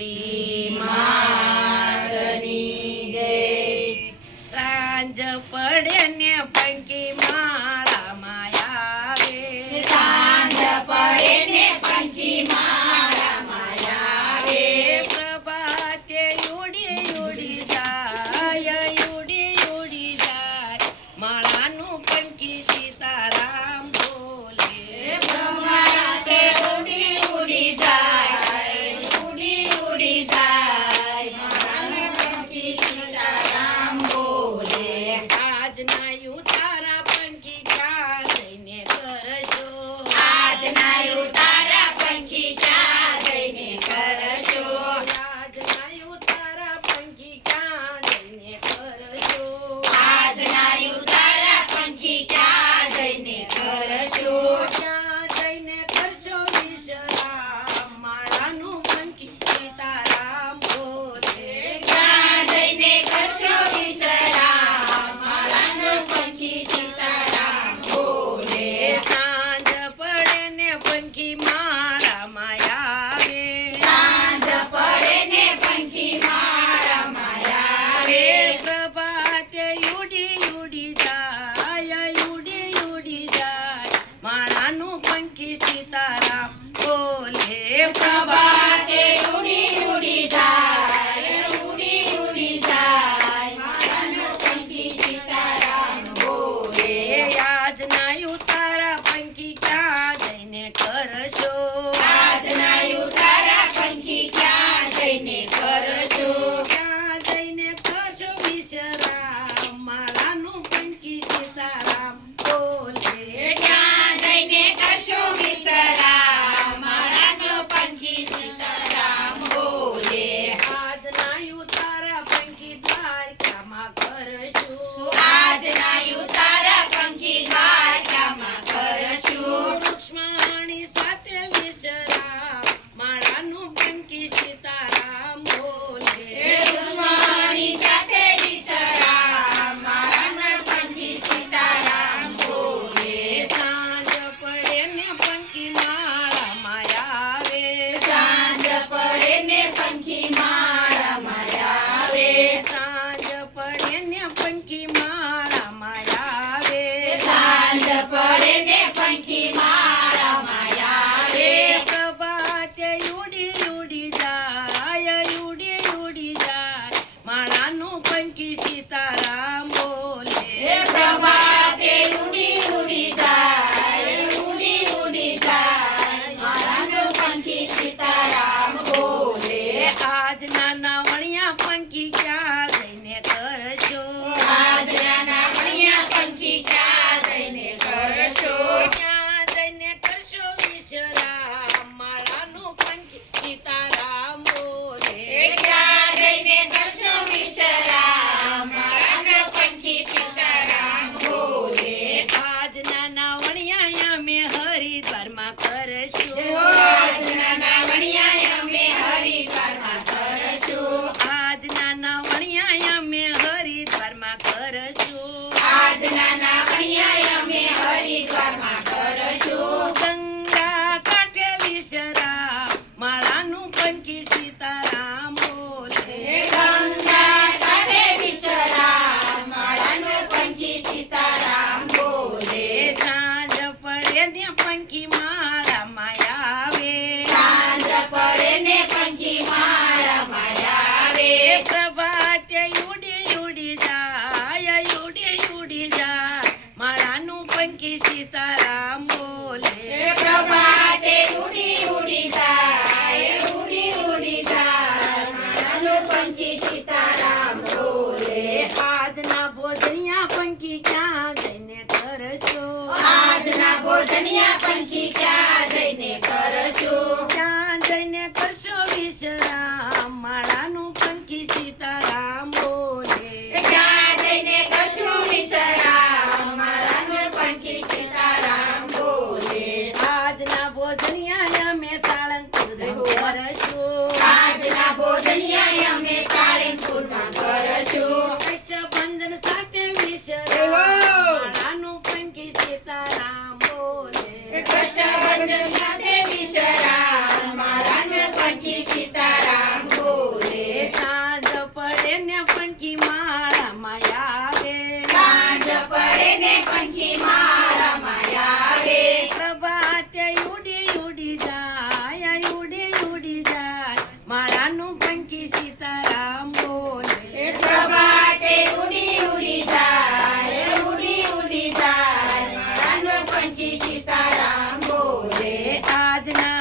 મેલડી માતની જય. સાંજ પડે ને પંખી માળામાં આવે, સાંજ પડે ને પંખી માળામાં આવે. પ્રભાતે ઉડી ઉડી જાય, ઉડી ઉડી જાય, માળાનું પંખી સીતારામ બોલે. પ્રભાતે ઉડી ઉડી જાય, ઉડી ઉડી જાય, માળાનું પંખી સીતારામ બોલે. આજના ઉતારા પંખી ક્યાં જઈને કરશો, આજના ઉતારા પંખી ક્યાં જઈને કરશો, આજના ઉતારા પંખી ક્યાં જઈને કરશો. આજના ઉતારા પંખી ક્યાં જઈને કરશો, ક્યાં જઈને કરશો વિશ્રામ, માળાનું પંખી સીતારામ બોલે. ક્યાં જઈને કરશો વિશ્રામ, માળાનું પંખી સીતારામ બોલે. સાંજ પડે ને પંખી માળામાં આવે, સાંજ પડે ને પંખી માળામાં આવે. પ્રભાતે ઉડી ઉડી જાય, ઉડી ઉડી જાય, માળાનું પંખી સીતારામ બોલે. પ્રભાતે ઉડી ઉડી જાય, ઉડી ઉડી જાય, માળાનું પંખી સીતારામ બોલે. આજના ઉતારા પંખી ક્યાં જઈને કરશો, આજના ઉતારા પંખી ક્યાં જઈને કરશો, ક્યાં જઈને કરશો વિશ્રામ, માળાનું પંખી સીતારામ બોલે. ક્યાં જઈને કરશો વિશ્રામ, માળાનું પંખી સીતારામ બોલે. આજના ઉતારા પંખી દ્વારકામાં કરશો, આજના ઉતારા પંખી દ્વારકામાં કરશું. રૂક્ષ્મણી સાથે વિશ્રામ, માળાનું પંખી સીતારામ બોલે. રૂક્ષ્મણી સાથે વિશ્રામ, માળાનું પંખી સીતારામ બોલે. સાંજ પડે ને પંખી માળામાં આવે, સાંજ પડે ને પંખી માળામાં આવે. સાંજ પડે ને પંખી માળામાં આવે. સાંજ પડે ને પંખી માળામાં આવે. પ્રભાતે ઉડી ઉડી જાય, ઉડી ઉડી જાય, માળાનું પંખી સીતારામ બોલે. પ્રભાતે ઉડી ઉડી જાય, ઉડી ઉડી જાય, માળાનું પંખી સીતારામ બોલે. આજના નાવણિયા પંખી ક્યાં જઈને કરશો, આજના નાવણિયા પંખી ક્યાં જઈને કરશો, ક્યાં જઈને કરશો વિશ્રામ, માળાનું પંખી સીતારામ બોલે. ક્યાં જઈને કરશો વિશ્રામ, માળાનું પંખી સીતારામ બોલે. આજના નાવણિયા અમે હરિદ્વારમાં કરશું, આજના નાવણિયા અમે હરિદ્વારમાં કરશું, આજના નાવણિયા અમે હરિદ્વારમાં કરશું. આજના નાવણિયા અમે હરિદ્વારમાં કરશું. ગંગા કાંઠે વિશ્રામ, માળાનું પંખી સીતારામ બોલે. ગંગા કાંઠે વિશ્રામ, માળાનું પંખી સીતારામ બોલે. સાંજ પડે ને પંખી માળામાં આવે, સાંજ પડે ને પંખી માળામાં આવે. પ્રભાતે ઉડી ઉડી જાય, ઉડી ઉડી જાય, માળાનું પંખી સીતારામ બોલે. પ્રભાતે ઉડી ઉડી જાય, ઉડી ઉડી જાય, માળાનું પંખી સીતારામ બોલે. આજના ભોજનિયા પંખી ક્યાં જઈને કરશો, આજના ભોજનિયા પંખી ક્યાં જઈને કરશું, ક્યાં જઈને કરશો વિશ્રામ, માળાનું પંખી સીતારામ બોલે. ક્યાં જઈને કરશું વિશ્રામ, માળાનું પંખી સીતારામ બોલે. આજના ભોજનિયા અમે સાળંગપુર કરશું, આજના ભોજનિયા અમે સાળંગપુરમાં કરશું. કષ્ટભંજન સાથે વિશ્રામ, માળાનું પંખી સીતારામ બોલે. કષ્ટભંજન સાથે વિશ્રામ, માળાનું પંખી સીતારામ આજના